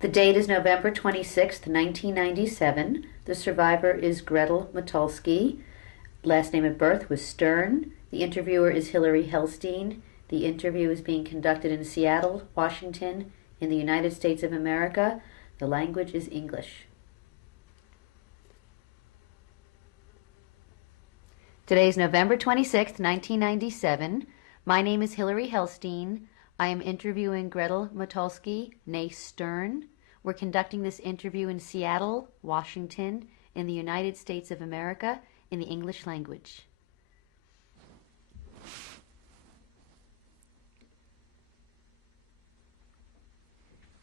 The date is November 26th, 1997. The survivor is Gretel Motulsky. Last name of birth was Stern. The interviewer is Hillary Hellstein. The interview is being conducted in Seattle, Washington, in the United States of America. The language is English. Today is November 26th, 1997. My name is Hillary Hellstein. I am interviewing Gretel Motulsky, née Stern. We're conducting this interview in Seattle, Washington, in the United States of America, in the English language.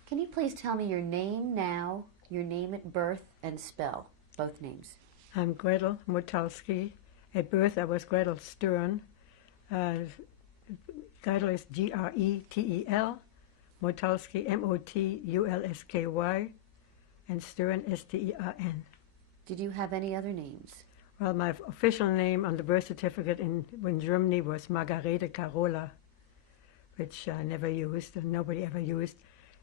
Can you please tell me your name now, your name at birth, and spell both names? I'm Gretel Motulsky. At birth, I was Gretel Stern. Gretel is Gretel, Motulsky, Motulsky, and Stern, Stern. Did you have any other names? Well, my official name on the birth certificate in Germany was Margarete Carola, which I never used, and nobody ever used.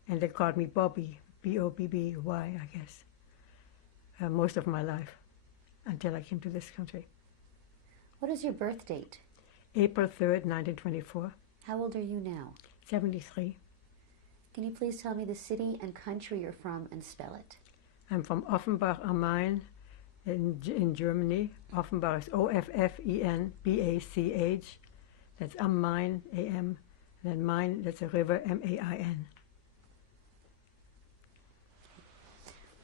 And they called me Bobby, B-O-B-B-Y, I guess, most of my life, until I came to this country. What is your birth date? April 3rd, 1924. How old are you now? 73. Can you please tell me the city and country you're from and spell it? I'm from Offenbach am Main in Germany. Offenbach is O-F-F-E-N-B-A-C-H. That's am Main, A-M. Then Main, that's a river, M-A-I-N.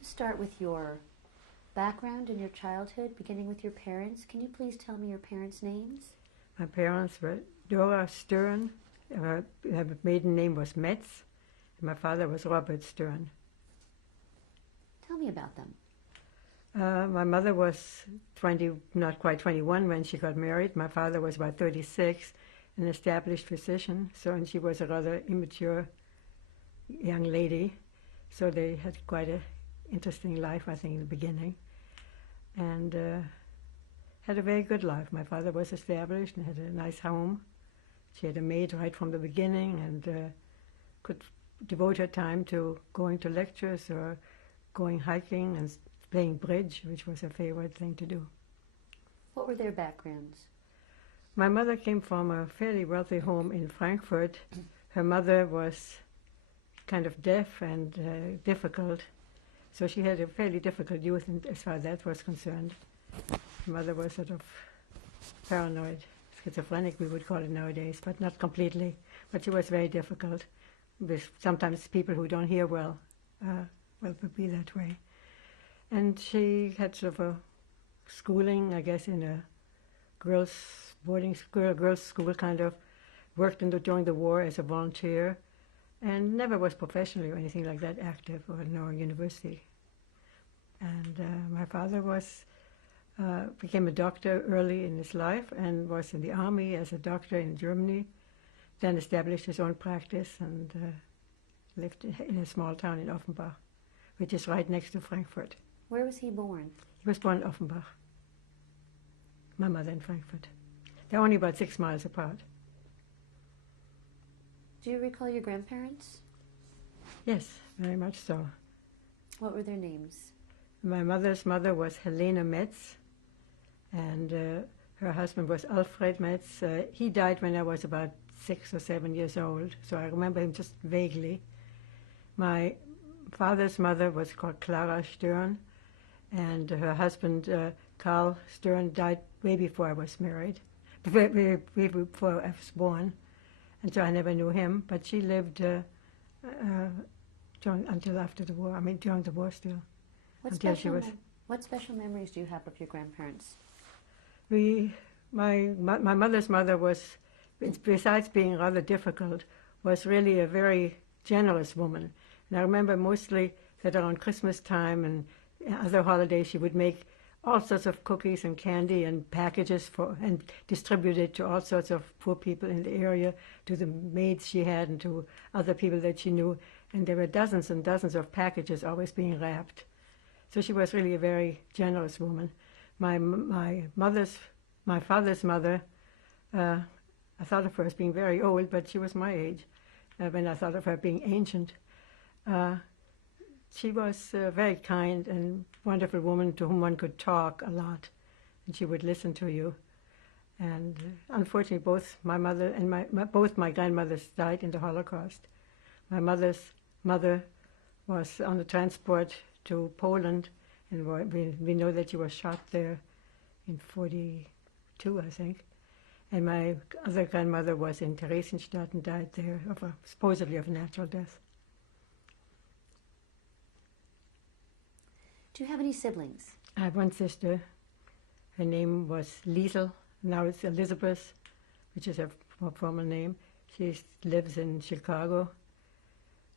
Start with your background and your childhood, beginning with your parents. Can you please tell me your parents' names? My parents were Dora Stern. Her maiden name was Metz. And my father was Robert Stern. Tell me about them. My mother was not quite 21 when she got married. My father was about 36, an established physician, and she was a rather immature young lady. So they had quite an interesting life, I think, in the beginning. And had a very good life. My father was established and had a nice home. She had a maid right from the beginning and could devote her time to going to lectures or going hiking and playing bridge, which was her favorite thing to do. What were their backgrounds? My mother came from a fairly wealthy home in Frankfurt. Her mother was kind of deaf and difficult, so she had a fairly difficult youth as far as that was concerned. Her mother was sort of paranoid, schizophrenic we would call it nowadays, but not completely. But she was very difficult. Sometimes people who don't hear well would be that way. And she had sort of a schooling, I guess, in a girls' boarding school, girls' school kind of, worked during the war as a volunteer, and never was professionally or anything like that active, or no university. And my father became a doctor early in his life and was in the army as a doctor in Germany, then established his own practice and lived in a small town in Offenbach, which is right next to Frankfurt. Where was he born? He was born in Offenbach. My mother in Frankfurt. They're only about 6 miles apart. Do you recall your grandparents? Yes, very much so. What were their names? My mother's mother was Helene Metz, and her husband was Alfred Metz. He died when I was about 6 or 7 years old, so I remember him just vaguely. My father's mother was called Clara Stern, and her husband, Karl Stern, died way before I was married, way before I was born, and so I never knew him, but she lived until after the war, during the war still. What special memories do you have of your grandparents? My mother's mother was, besides being rather difficult, was really a very generous woman. And I remember mostly that around Christmas time and other holidays she would make all sorts of cookies and candy and packages and distribute it to all sorts of poor people in the area, to the maids she had and to other people that she knew. And there were dozens and dozens of packages always being wrapped. So she was really a very generous woman. My father's mother, I thought of her as being very old, but she was my age when I thought of her being ancient. She was a very kind and wonderful woman to whom one could talk a lot, and she would listen to you. And unfortunately, both my mother and both my grandmothers died in the Holocaust. My mother's mother was on the transport to Poland, and we know that she was shot there in 42, I think. And my other grandmother was in Theresienstadt and died there supposedly of natural death. Do you have any siblings? I have one sister. Her name was Liesel. Now it's Elizabeth, which is her more formal name. She lives in Chicago,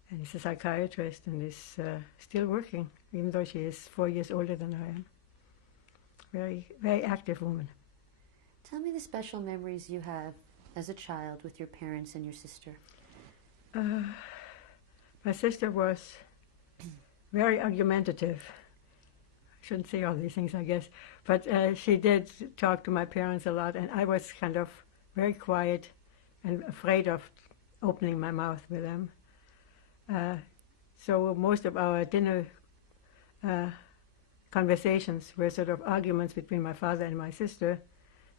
and is a psychiatrist and is still working, even though she is 4 years older than I am. Very, very active woman. Tell me the special memories you have as a child with your parents and your sister. My sister was very argumentative. I shouldn't say all these things, I guess, but she did talk to my parents a lot, and I was kind of very quiet and afraid of opening my mouth with them. So most of our dinner conversations were sort of arguments between my father and my sister,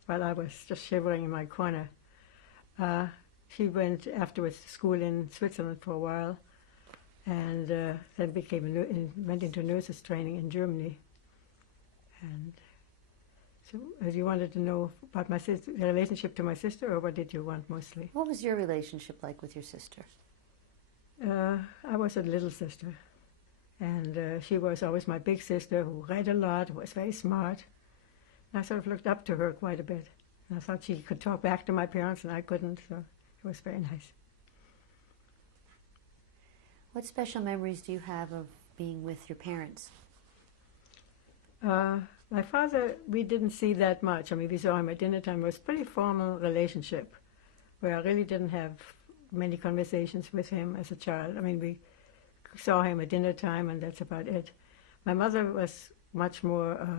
while I was just shivering in my corner. She went afterwards to school in Switzerland for a while, and then went into nurses training in Germany. And so, you wanted to know about my the relationship to my sister, or what did you want mostly? What was your relationship like with your sister? I was a little sister, and she was always my big sister, who read a lot, who was very smart. And I sort of looked up to her quite a bit. And I thought she could talk back to my parents, and I couldn't, so it was very nice. What special memories do you have of being with your parents? My father, we didn't see that much. I mean, we saw him at dinner time. It was a pretty formal relationship, where I really didn't have many conversations with him as a child. I mean, we saw him at dinner time, and that's about it. My mother was much more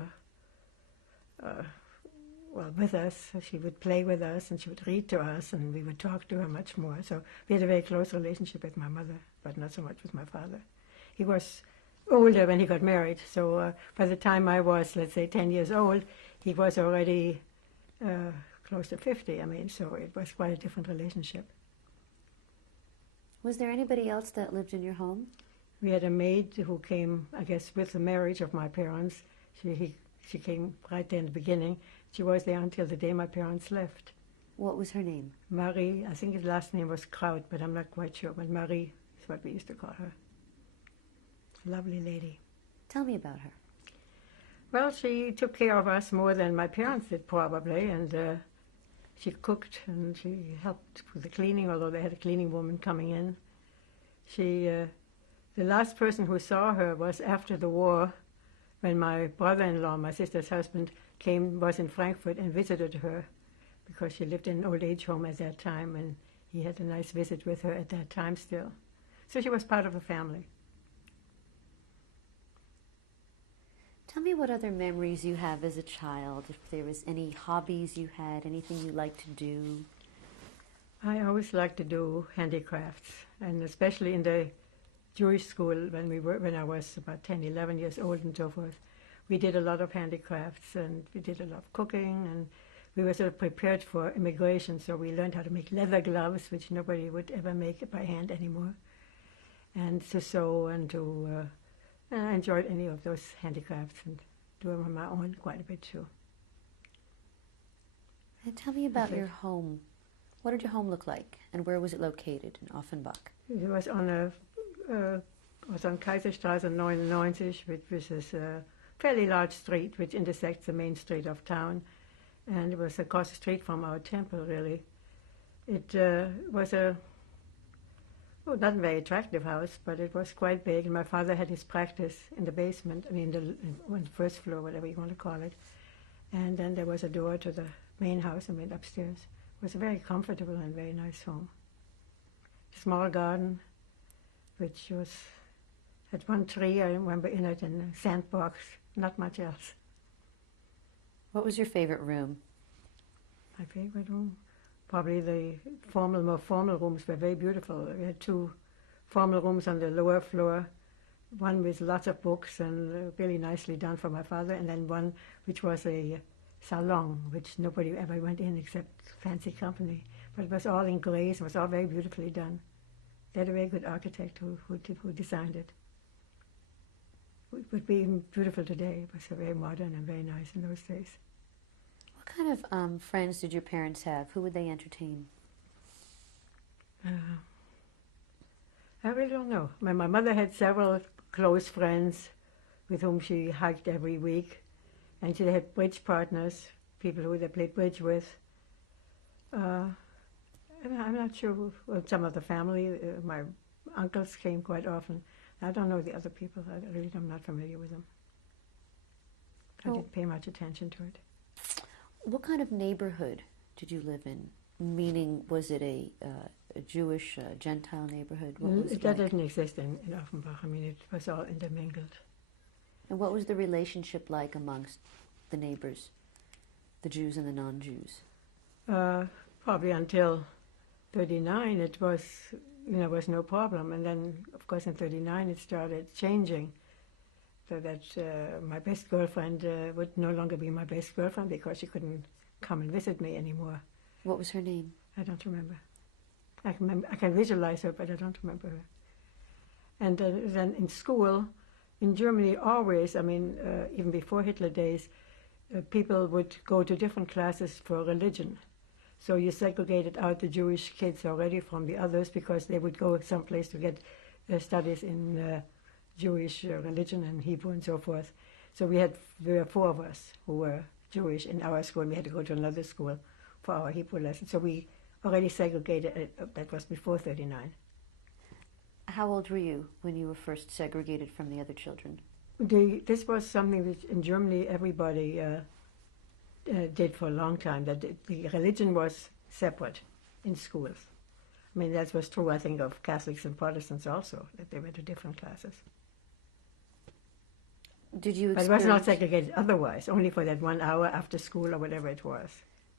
with us. She would play with us, and she would read to us, and we would talk to her much more. So we had a very close relationship with my mother, but not so much with my father. He was older when he got married, so by the time I was, let's say, 10 years old, he was already close to 50. I mean, so it was quite a different relationship. Was there anybody else that lived in your home? We had a maid who came, I guess, with the marriage of my parents. She came right there in the beginning. She was there until the day my parents left. What was her name? Marie. I think his last name was Kraut, but I'm not quite sure. But Marie is what we used to call her. Lovely lady. Tell me about her. Well, she took care of us more than my parents did, probably, and she cooked and she helped with the cleaning, although they had a cleaning woman coming in. The last person who saw her was after the war, when my brother-in-law, my sister's husband, was in Frankfurt and visited her, because she lived in an old age home at that time, and he had a nice visit with her at that time still. So she was part of the family. Tell me what other memories you have as a child, if there was any hobbies you had, anything you liked to do. I always liked to do handicrafts, and especially in the Jewish school when I was about 10, 11 years old and so forth. We did a lot of handicrafts, and we did a lot of cooking, and we were sort of prepared for immigration, so we learned how to make leather gloves, which nobody would ever make by hand anymore, and to sew and to... I enjoyed any of those handicrafts and do them on my own quite a bit too. And tell me about your home. What did your home look like, and where was it located in Offenbach? It was on Kaiserstraße 99, which is a fairly large street which intersects the main street of town, and it was across the street from our temple, really. It was not a very attractive house, but it was quite big, and my father had his practice in the basement, on the first floor, whatever you want to call it. And then there was a door to the main house and went upstairs. It was a very comfortable and very nice home. Small garden, which had one tree, I remember, in it, and a sandbox, not much else. What was your favorite room? My favorite room? Probably the more formal rooms were very beautiful. We had two formal rooms on the lower floor, one with lots of books and really nicely done for my father, and then one which was a salon, which nobody ever went in except fancy company. But it was all in glaze. It was all very beautifully done. They had a very good architect who designed it. It would be beautiful today. It was very modern and very nice in those days. What kind of friends did your parents have? Who would they entertain? I really don't know. My mother had several close friends with whom she hiked every week, and she had bridge partners, people who they played bridge with. And I'm not sure some of the family. My uncles came quite often. I don't know the other people. I'm not familiar with them. I didn't pay much attention to it. What kind of neighborhood did you live in? Meaning, was it a Jewish, Gentile neighborhood? What was That didn't exist in Offenbach. I mean, it was all intermingled. And what was the relationship like amongst the neighbors, the Jews and the non-Jews? Probably until 39, it was no problem. And then, of course, in 39, it started changing. So that my best girlfriend would no longer be my best girlfriend because she couldn't come and visit me anymore. What was her name? I don't remember. I can visualize her, but I don't remember her. And then in school, in Germany, always, even before Hitler days, people would go to different classes for religion. So you segregated out the Jewish kids already from the others because they would go someplace to get studies in Jewish religion and Hebrew and so forth. So there were 4 of us who were Jewish in our school. We had to go to another school for our Hebrew lesson. So we already segregated. That was before 39. How old were you when you were first segregated from the other children? This was something that in Germany everybody did for a long time, that the religion was separate in schools. I mean, that was true, I think, of Catholics and Protestants also, that they went to different classes. Did you But it was not segregated otherwise, only for that 1 hour after school or whatever it was.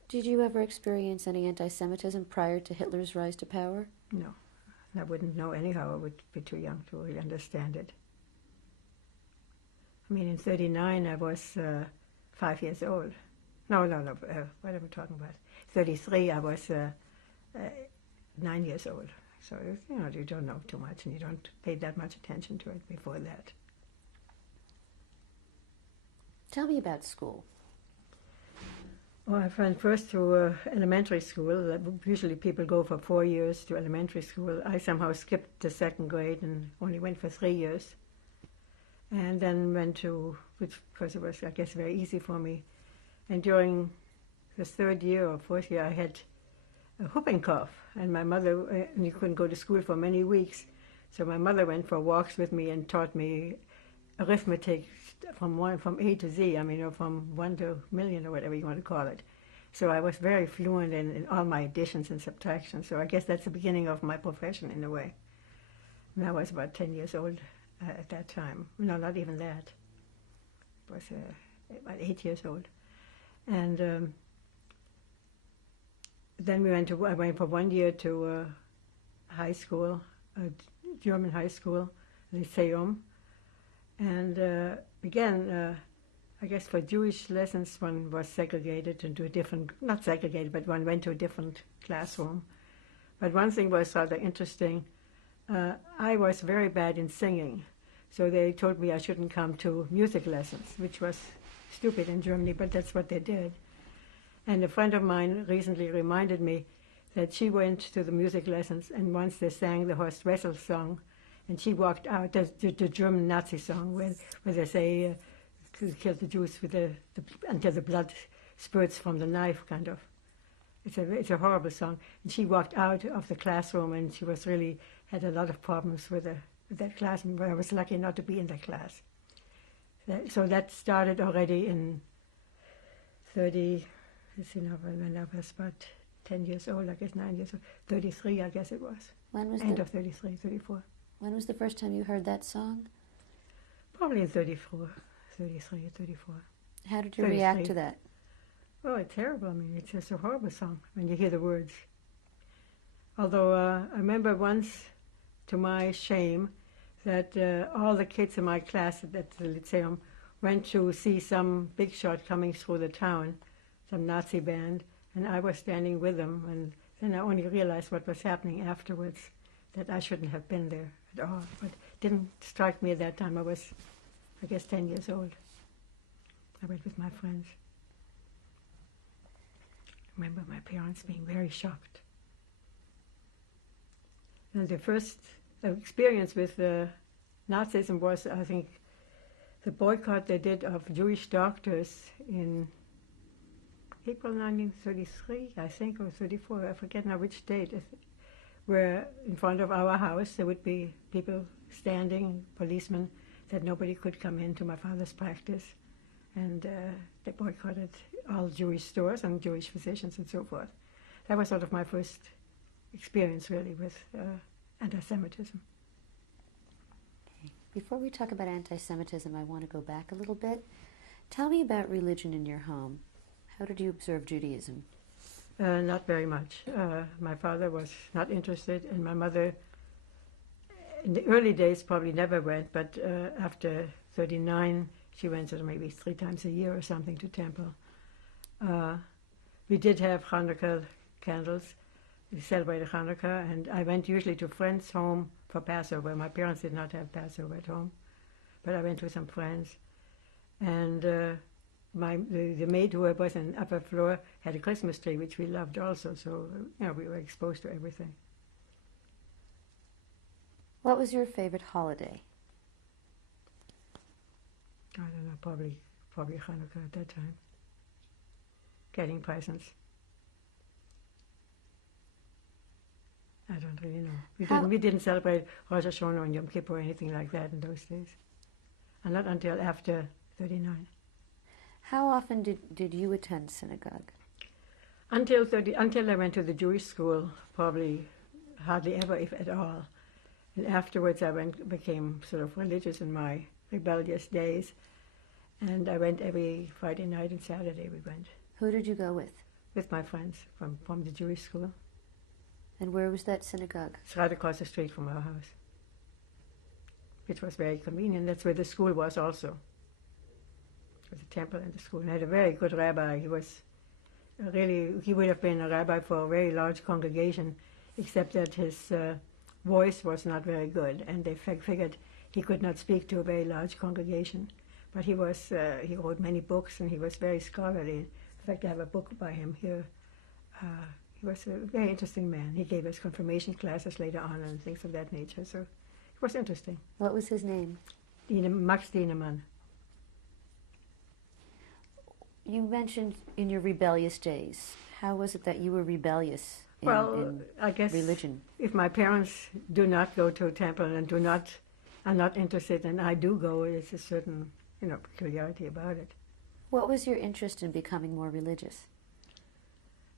Did you ever experience any anti-Semitism prior to Hitler's rise to power? No. I wouldn't know anyhow. I would be too young to really understand it. I mean, in 39, I was 5 years old. No, what am I talking about? 33, I was 9 years old. So, you don't know too much, and you don't pay that much attention to it before that. Tell me about school. Well, I went first to elementary school. Usually people go for 4 years to elementary school. I somehow skipped the 2nd grade and only went for 3 years. And then went to, which because it was, I guess, very easy for me. And during the 3rd year or 4th year, I had a whooping cough. And my mother, and you couldn't go to school for many weeks. So my mother went for walks with me and taught me arithmetic from A to Z, from 1 to million or whatever you want to call it. So I was very fluent in all my additions and subtractions. So I guess that's the beginning of my profession in a way. And I was about 10 years old at that time. No, not even that. I was about 8 years old. And then I went for 1 year to high school, German high school, Lyceum. And again, I guess for Jewish lessons one was segregated into a different, not segregated, but one went to a different classroom. But one thing was rather interesting. I was very bad in singing. So they told me I shouldn't come to music lessons, which was stupid in Germany, but that's what they did. And a friend of mine recently reminded me that she went to the music lessons, and once they sang the Horst Wessel song, and she walked out, the German Nazi song, where they say, kill the Jews with until the blood spurts from the knife, kind of. It's a horrible song. And she walked out of the classroom, and she had a lot of problems with that class, but I was lucky not to be in that class. So that started already in 30, when I was about 10 years old, I guess 9 years old, 33, I guess it was. When was End of 33, 34. When was the first time you heard that song? Probably in 34, 33 or 34. How did you react to that? Oh, it's terrible. It's just a horrible song when you hear the words. Although I remember once, to my shame, that all the kids in my class at the Lyceum went to see some big shot coming through the town, some Nazi band, and I was standing with them, and then I only realized what was happening afterwards, that I shouldn't have been there at all. But it didn't strike me at that time. I was, I guess, 10 years old. I went with my friends. I remember my parents being very shocked. And the first experience with Nazism was, I think, the boycott they did of Jewish doctors in April 1933, I think, or 34, I forget now which date, where in front of our house there would be people standing, policemen, that nobody could come into my father's practice. And they boycotted all Jewish stores and Jewish physicians and so forth. That was sort of my first experience, really, with anti-Semitism. Okay. Before we talk about anti-Semitism, I want to go back a little bit. Tell me about religion in your home. How did you observe Judaism? Not very much. My father was not interested, and my mother, in the early days, probably never went, but after 39, she went sort of maybe 3 times a year or something to temple. We did have Hanukkah candles. We celebrated Hanukkah, and I went usually to friends' home for Passover. My parents did not have Passover at home, but I went to some friends. And the maid who was on the upper floor had a Christmas tree, which we loved also, so we were exposed to everything. What was your favorite holiday? I don't know, probably Hanukkah at that time. Getting presents. I don't really know. We didn't celebrate Rosh Hashanah and Yom Kippur or anything like that in those days. And not until after 39. How often did you attend synagogue? Until I went to the Jewish school, probably hardly ever, if at all. And afterwards I became sort of religious in my rebellious days. And I went every Friday night and Saturday we went. Who did you go with? With my friends from the Jewish school. And where was that synagogue? It's right across the street from our house. It was very convenient. That's where the school was also. It was a temple and the school. And I had a very good rabbi. He would have been a rabbi for a very large congregation, except that his voice was not very good. And they figured he could not speak to a very large congregation. But he wrote many books and he was very scholarly. In fact, I have a book by him here. He was a very interesting man. He gave us confirmation classes later on and things of that nature. So it was interesting. What was his name? Max Dienemann. You mentioned in your rebellious days. How was it that you were rebellious in I guess religion? If my parents do not go to a temple and are not interested, and I do go, there's a certain peculiarity about it. What was your interest in becoming more religious?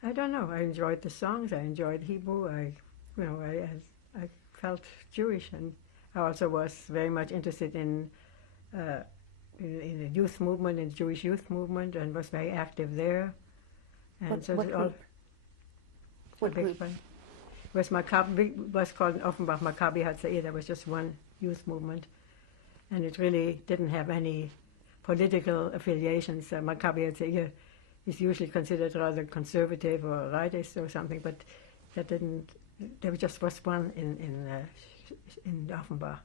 I don't know. I enjoyed the songs. I enjoyed Hebrew. I felt Jewish, and I also was very much interested in the youth movement, in the Jewish youth movement, and was very active there. And what group? What group? It was called Offenbach Maccabi Hatzair. There was just one youth movement, and it really didn't have any political affiliations. Maccabi Hatzair is usually considered rather conservative or rightist or something, but that didn't. There just was one in Offenbach,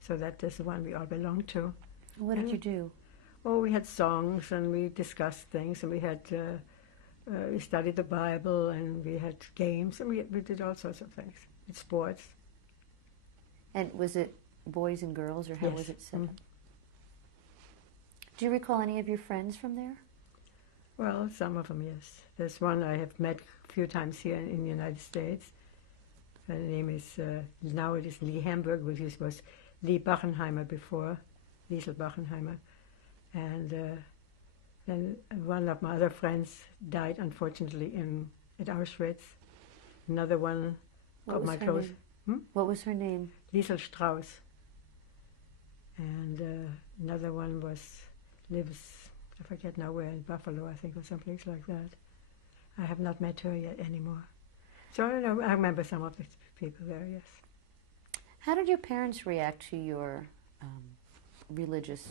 so that is the one we all belonged to. What did you do? Oh, we had songs and we discussed things, and we had we studied the Bible, and we had games, and we did all sorts of things. With sports. And was it boys and girls, or how Yes. was it set up? Do you recall any of your friends from there? Well, some of them, yes. There's one I have met a few times here in the United States. Her name is, now it is Lee Hamburg, which was Lee Bachenheimer before, Liesel Bachenheimer. And then one of my other friends died, unfortunately, at Auschwitz. Another one of my close... What was her name? Liesel Strauss. And another one lives, I forget now where, in Buffalo, I think, or someplace like that. I have not met her yet anymore. So I remember some of the people there, yes. How did your parents react to your religious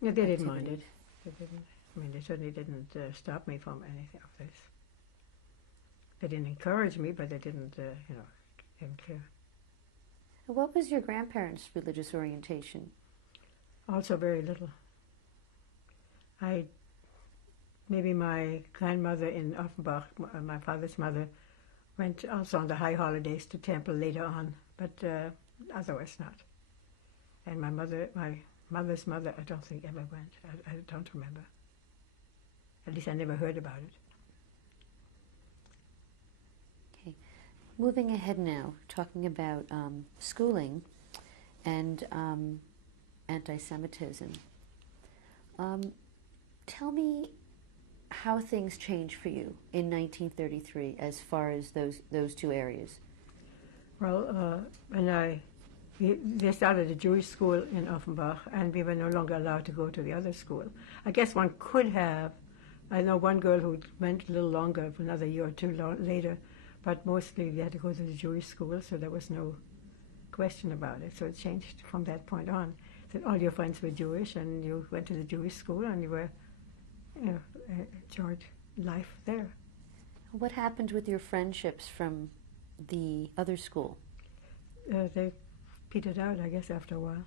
Yeah, they didn't mind activities? it. They didn't. I mean, they certainly didn't stop me from anything of this. They didn't encourage me, but they didn't, didn't care. What was your grandparents' religious orientation? Also very little. Maybe my grandmother in Offenbach, my father's mother, went also on the high holidays to temple later on, but otherwise not. And my mother's mother, I don't think ever went. I don't remember. At least I never heard about it. Okay. Moving ahead now, talking about schooling and anti-Semitism. Tell me how things changed for you in 1933 as far as those two areas. Well, they started a Jewish school in Offenbach, and we were no longer allowed to go to the other school. I guess one could have. I know one girl who went a little longer, for another year or two later, but mostly we had to go to the Jewish school, so there was no question about it. So it changed from that point on. That all your friends were Jewish, and you went to the Jewish school, and you were, enjoyed life there. What happened with your friendships from the other school? They petered out, I guess, after a while.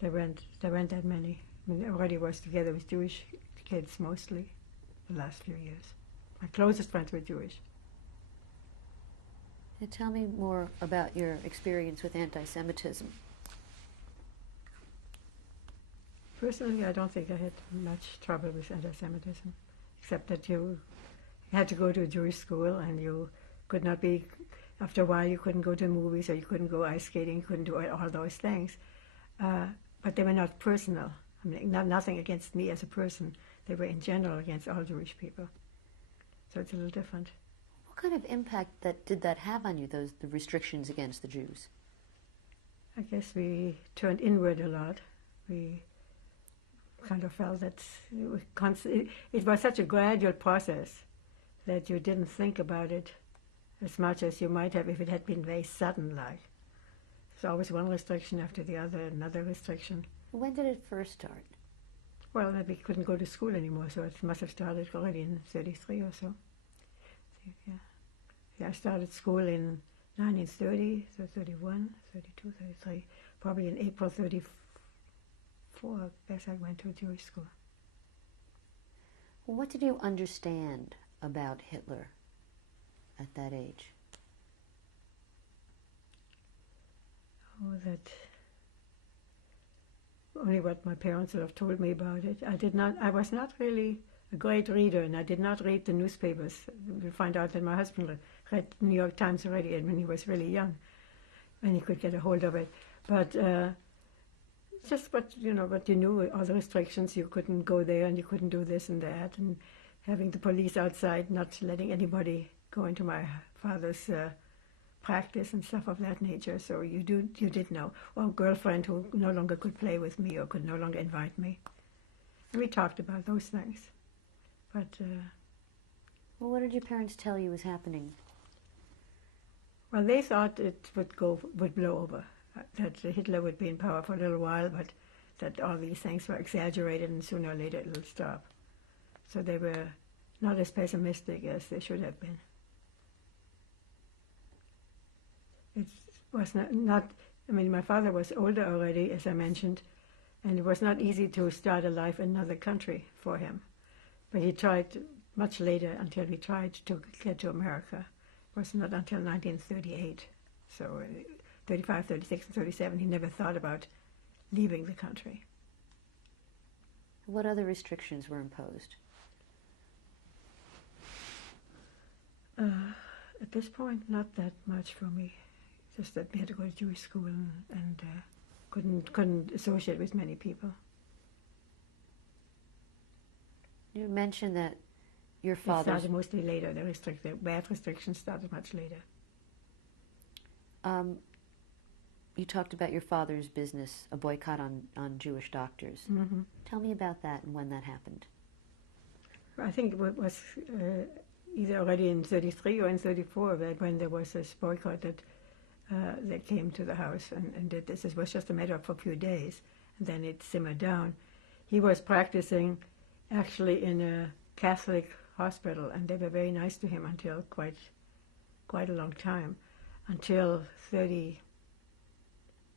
There weren't that many. I mean, everybody was together with Jewish kids mostly the last few years. My closest friends were Jewish. Tell me more about your experience with anti-Semitism. Personally, I don't think I had much trouble with anti-Semitism, except that you had to go to a Jewish school, and you could not be, after a while you couldn't go to movies, or you couldn't go ice skating, you couldn't do all those things. But they were not personal. I mean, nothing against me as a person. They were in general against all Jewish people. So it's a little different. What kind of impact did that have on you, the restrictions against the Jews? I guess we turned inward a lot. We kind of felt that it was such a gradual process that you didn't think about it as much as you might have if it had been very sudden, like. There's always one restriction after the other, another restriction. When did it first start? Well, we couldn't go to school anymore, so it must have started already in 33 or so. Yeah, I started school in 1930, so 31, 32, 33. Probably in April 34, I guess I went to a Jewish school. What did you understand about Hitler at that age? Oh, that only what my parents would have told me about it. I was not really a great reader, and I did not read the newspapers. We find out that my husband read the New York Times already when he was really young, when he could get a hold of it. But just what you knew, all the restrictions, you couldn't go there, and you couldn't do this and that, and having the police outside, not letting anybody go into my father's practice and stuff of that nature. So you did know. Or a girlfriend who no longer could play with me or could no longer invite me. And we talked about those things. But well, what did your parents tell you was happening? Well, they thought it would blow over. That Hitler would be in power for a little while, but that all these things were exaggerated, and sooner or later it'll stop. So they were not as pessimistic as they should have been. It was not. I mean, my father was older already, as I mentioned, and it was not easy to start a life in another country for him. But he tried much later, until he tried to get to America. It was not until 1938. So 35, 36, and 37, he never thought about leaving the country. What other restrictions were imposed? At this point, not that much for me. Just that we had to go to Jewish school and couldn't associate with many people. You mentioned that your father... It started mostly later. The bad restrictions started much later. You talked about your father's business, a boycott on Jewish doctors. Mm-hmm. Tell me about that and when that happened. I think it was either already in 33 or in 34 when there was this boycott that they came to the house and did this. It was just a matter of a few days, and then it simmered down. He was practicing actually in a Catholic hospital, and they were very nice to him until quite a long time, until 30,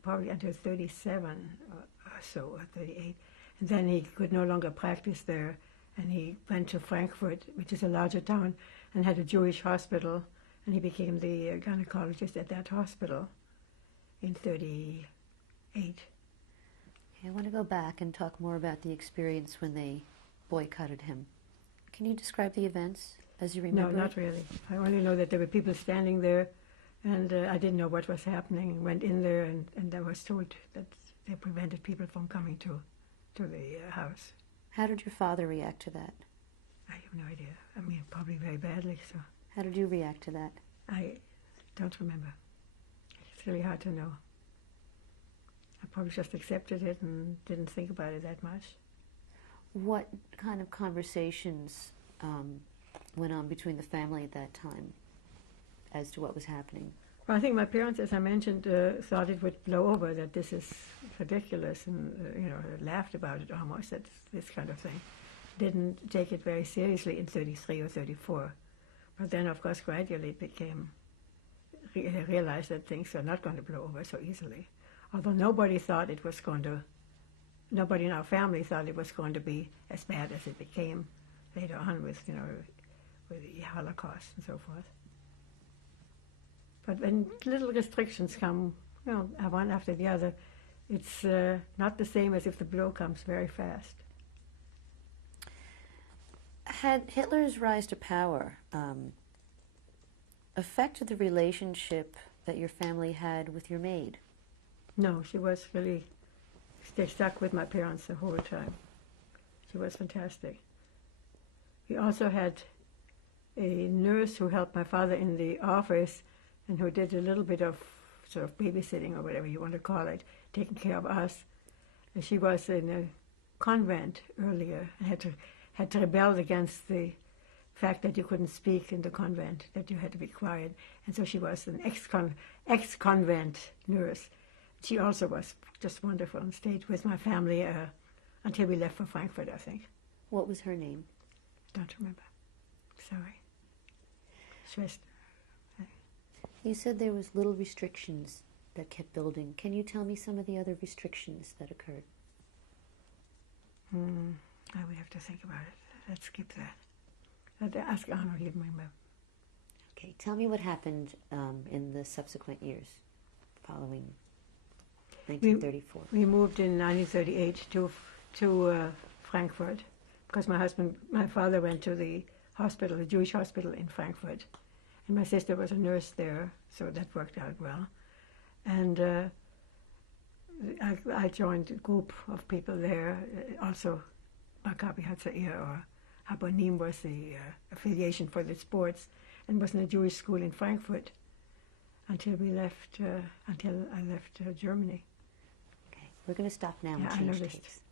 probably until 37 or so, or 38. And then he could no longer practice there, and he went to Frankfurt, which is a larger town, and had a Jewish hospital, and he became the gynecologist at that hospital in 38. I want to go back and talk more about the experience when they boycotted him. Can you describe the events as you remember? No, not really. I only know that there were people standing there, and I didn't know what was happening. Went in there, and I was told that they prevented people from coming to the house. How did your father react to that? I have no idea. I mean, probably very badly, so. How did you react to that? I don't remember. It's really hard to know. I probably just accepted it and didn't think about it that much. What kind of conversations went on between the family at that time as to what was happening? Well, I think my parents, as I mentioned, thought it would blow over, that this is ridiculous, and laughed about it almost, that this kind of thing. Didn't take it very seriously in 33 or 34. But then, of course, gradually it became, realized that things are not going to blow over so easily. Although nobody thought it was going to, nobody in our family thought it was going to be as bad as it became later on with the Holocaust and so forth. But when little restrictions come, one after the other, it's not the same as if the blow comes very fast. Had Hitler's rise to power affected the relationship that your family had with your maid? No, she was really stuck with my parents the whole time. She was fantastic. We also had a nurse who helped my father in the office and who did a little bit of sort of babysitting or whatever you want to call it, taking care of us. And she was in a convent earlier and had to rebel against the fact that you couldn't speak in the convent, that you had to be quiet. And so she was an ex-convent nurse. She also was just wonderful and stayed with my family until we left for Frankfurt, I think. What was her name? Don't remember. Sorry. Schwester. You said there was little restrictions that kept building. Can you tell me some of the other restrictions that occurred? I would have to think about it. Let's skip that. Ask Arno, he'll remember. Okay, tell me what happened in the subsequent years following 1934. We moved in 1938 to Frankfurt because my father went to the hospital, the Jewish hospital in Frankfurt. And my sister was a nurse there, so that worked out well. And I joined a group of people there. Also, Maccabi Hatzair or Habonim was the affiliation for the sports, and was in a Jewish school in Frankfurt until I left Germany. Okay, we're going to stop now and change tapes.